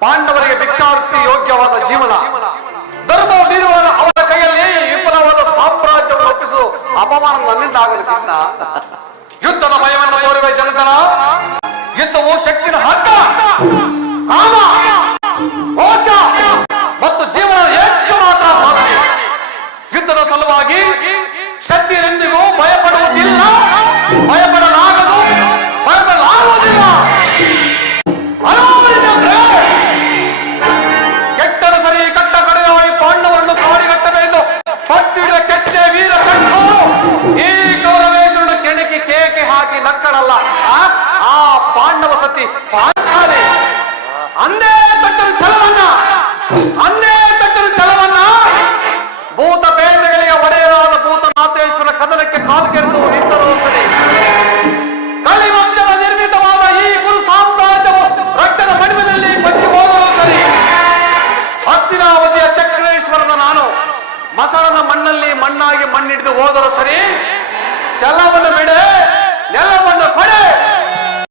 ಪಾಂಡವರಿಗೆ ಭಿಕ್ಷಾರ್ಥಿ ಯೋಗ್ಯವಾದ ಜೀವನ. ಧರ್ಮ ಮೀರುವಾದ ಅವರ ಕೈಯಲ್ಲಿ ವಿಫಲವಾದ ಸಾಮ್ರಾಜ್ಯವನ್ನು ಒಪ್ಪಿಸುವುದು ಅಪಮಾನ ನನ್ನಿಂದ ಕೃಷ್ಣ ಯುದ್ಧದ ಭಯವನ್ನು ತೋರಿವೆ ಜನತನ ಸರಸ್ವತಿ ಪಾಂಚಾಲಿ ಅಂದೇ ತಟ್ಟಲು ಛಲವನ್ನ. ಅಂದೇ ತಟ್ಟಲು ಛಲವನ್ನ. ಭೂತ ಪೇದೆಗಳಿಗೆ ಒಡೆಯರಾದ ಭೂತ ಮಾತೇಶ್ವರ ಕದನಕ್ಕೆ ಕಾಲ್ಗೆರೆದು ನಿಂತರು ಸರಿ. ಕಲಿಮಂಚದ ನಿರ್ಮಿತವಾದ ಈ ಗುರು ಸಾಮ್ರಾಜ್ಯವು ರಕ್ತದ ಮಡಿಮಿನಲ್ಲಿ ಕೊಚ್ಚಿ ಹೋದರು ಸರಿ. ಹಸ್ತಿರಾವತಿಯ ಚಕ್ರೇಶ್ವರನ ನಾನು ಮಸಣದ ಮಣ್ಣಲ್ಲಿ ಮಣ್ಣಾಗಿ ಮಣ್ಣಿಡಿದು ಹೋದರು ಸರಿ. ಛಲವನ್ನು ಬಿಡ.